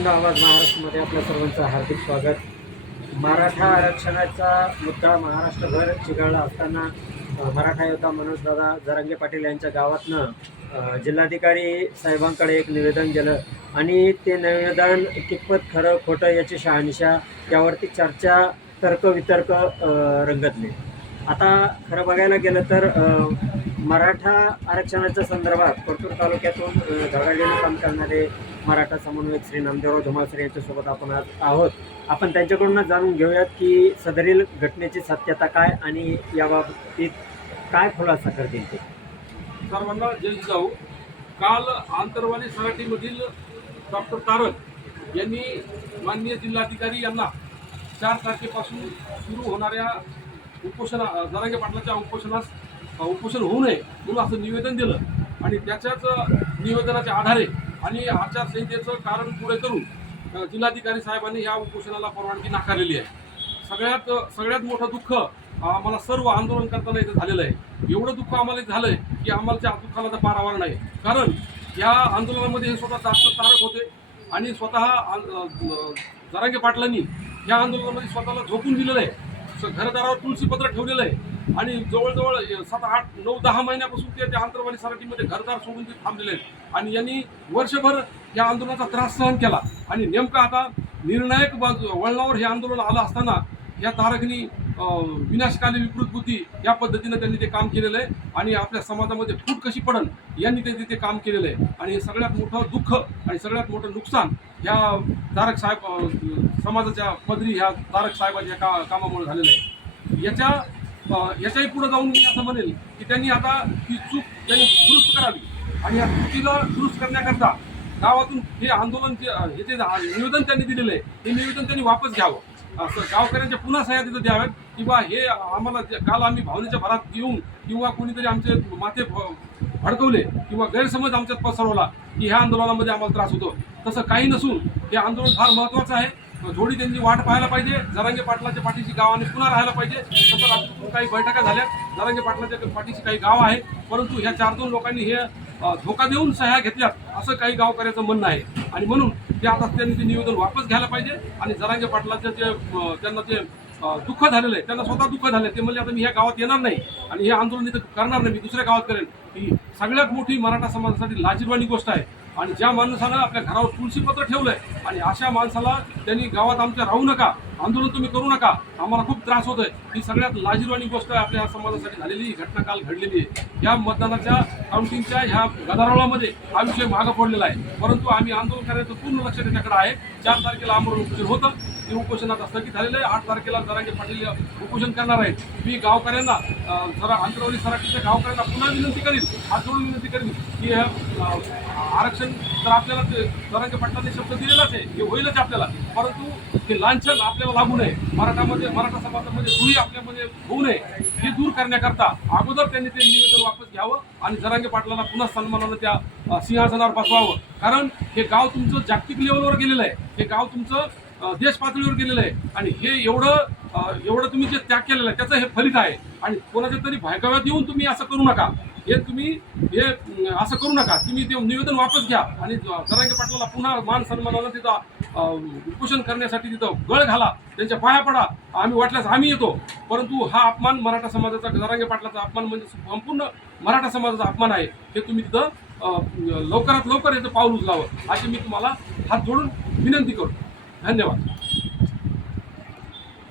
अखंड आवाज महाराष्ट्रामध्ये आपल्या सर्वांचं हार्दिक स्वागत. मराठा आरक्षणाचा मुद्दा महाराष्ट्रभर चिघळला असताना मराठा योद्धा मनोजदादा जरांगे पाटील यांच्या गावातनं जिल्हाधिकारी साहेबांकडे एक निवेदन गेलं आणि ते निवेदन कितपत खरं खोटं याची शहानिशा त्यावरती चर्चा तर्कवितर्क रंगतले. आता खरं बघायला गेलं तर मराठा आरक्षणाच्या संदर्भात परतूर तालुक्यातून धडाडीने काम करणारे मराठा समन्वयक श्री नामदेवराव धुमासरे यांच्यासोबत आपण आज आहोत. आपण त्यांच्याकडूनच जाणून घेऊयात की सदरील घटनेची सत्यता काय आणि याबाबतीत काय खुलासा करतील ते. सर्वांना जय जाऊ काल आंतरवाली सराटीमधील डॉक्टर तारक यांनी माननीय जिल्हाधिकारी यांना चार तारखेपासून सुरू होणाऱ्या उपोषणा जरांगे पाटलाच्या उपोषणास उपोषण होऊ नये म्हणून असं निवेदन दिलं. आणि त्याच्याच निवेदनाच्या आधारे आणि आचारसंहितेचं कारण पुढे करून जिल्हाधिकारी साहेबांनी या उपोषणाला परवानगी नाकारलेली आहे. सगळ्यात सगळ्यात मोठं दुःख आम्हाला सर्व आंदोलन करताना इथं झालेलं आहे. एवढं दुःख आम्हाला इथं झालंय की आम्हाला त्या दुःखाला तर पारावार नाही. कारण या आंदोलनामध्ये हे स्वतः जास्त तारक होते आणि स्वतः जरांगे पाटलांनी या आंदोलनामध्ये स्वतःला झोपून दिलेलं आहे. स- घरदारावर तुळशीपत्र ठेवलेलं आहे. आणि जवळजवळ सात आठ नऊ दहा महिन्यापासून ते त्या आंतरवाली सराटीमध्ये घरदार सोडून ते थांबलेले आहेत. आणि यांनी वर्षभर या आंदोलनाचा त्रास सहन केला. आणि नेमका आता निर्णायक बाजू वळणावर हे आंदोलन आलं असताना या तारकनी विनाशकाली विकृत बुद्धी या पद्धतीनं त्यांनी ते काम केलेलं आहे. आणि आपल्या समाजामध्ये फूट कशी पडन यांनी ते तिथे काम केलेलं आहे. आणि हे सगळ्यात मोठं दुःख आणि सगळ्यात मोठं नुकसान ह्या तारक साहेब समाजाच्या पदरी ह्या तारक साहेबाच्या का कामामुळे झालेलं आहे. याच्या याच्याही पुढे जाऊन मी असं म्हणेल की त्यांनी आता ही चूक त्यांनी दुरुस्त करावी. आणि या चुकीला दुरुस्त करण्याकरता गावातून हे आंदोलन हे जे निवेदन त्यांनी दिलेलं आहे हे निवेदन त्यांनी वापस घ्यावं. असं गावकऱ्यांच्या पुन्हा सह्या तिथं द्याव्यात किंवा हे आम्हाला काल आम्ही भावनेच्या भरात येऊन किंवा कोणीतरी आमचे माथे भ- भडकवले किंवा गैरसमज आमच्यात पसरवला की ह्या आंदोलनामध्ये आम्हाला त्रास होतो. तसं काही नसून हे आंदोलन फार महत्त्वाचं आहे. थोडी त्यांची वाट पाहायला पाहिजे. जरांगे पाटलाच्या पाठीशी गावाने पुन्हा राहायला पाहिजे. तसं रात्रीतून काही बैठका झाल्या जरांगे पाटलाच्या पाठीशी काही गाव आहे. परंतु ह्या चार दोन लोकांनी हे धोका देऊन सह्या घेतल्यात असं काही गावकऱ्याचं म्हणणं आहे. आणि म्हणून ते आता त्यांनी ते निवेदन वापस घ्यायला पाहिजे. आणि जरांगे पाटलाचं जे त्यांना जे दुःख झालेलं आहे त्यांना स्वतः दुःख झालं ते म्हणजे आता मी ह्या गावात येणार नाही. आणि हे आंदोलन इथं करणार नाही. मी दुसऱ्या गावात करेन. ही सगळ्यात मोठी मराठा समाजासाठी लाजीरवाणी गोष्ट आहे. आणि ज्या माणसानं आपल्या घरावर तुळशीपत्र ठेवलंय आणि अशा माणसाला त्यांनी गावात आमच्या राहू नका आंदोलन तुम्ही करू नका आम्हाला खूप त्रास होतोय. ही सगळ्यात लाजीरवाणी गोष्ट आहे आपल्या समाजासाठी झालेली ही घटना काल घडलेली आहे. या मतदानाच्या काउंटिंगच्या ह्या गदारोळामध्ये हा विषय मागं पडलेला आहे. परंतु आम्ही आंदोलन करायचं पूर्ण लक्ष त्याच्याकडे आहे. चार तारखेला आमरण होतं. ते उपोषणात आता स्थगित झालेलं आहे. आठ तारखेला जरांगे पाटील उपोषण करणार आहेत. मी गावकऱ्यांना जरा अंतरवली सराटीच्या गावकऱ्यांना पुन्हा विनंती करीन हात जोडून विनंती करीन की आरक्षण तर आपल्याला ते जरांगे पाटलांनी शब्द दिलेलाच आहे. हे होईलच आपल्याला. परंतु ते लांछन आपल्याला लागू नये. मराठामध्ये मराठा समाजामध्ये दुही आपल्यामध्ये होऊ नये. हे दूर करण्याकरता अगोदर त्यांनी ते निवेदन वापस घ्यावं आणि जरांगे पाटलांना पुन्हा सन्मानानं त्या सिंहासनावर बसवावं. कारण हे गाव तुमचं जागतिक लेवलवर गेलेलं आहे. हे गाव तुमचं देश पातळीवर गेलेलं आहे. आणि हे एवढं एवढं तुम्ही जे त्याग केलेलं आहे त्याचं हे फलित आहे. आणि कोणाच्या तरी भायगाव्यात येऊन तुम्ही असं करू नका. हे तुम्ही हे असं करू नका. तुम्ही ते निवेदन वापस घ्या. आणि ज- जरांगे पाटलाला पुन्हा मान सन्मानाला तिथं उपोषण करण्यासाठी तिथं गळ घाला. त्यांच्या पाया पडा. आम्ही वाटल्यास आम्ही येतो. परंतु हा अपमान मराठा समाजाचा जरांगे पाटलाचा अपमान म्हणजे संपूर्ण मराठा समाजाचा अपमान आहे. हे तुम्ही तिथं लवकरात लवकर याचं पाऊल उचलावं. अशी मी तुम्हाला हात जोडून विनंती करतो. धन्यवाद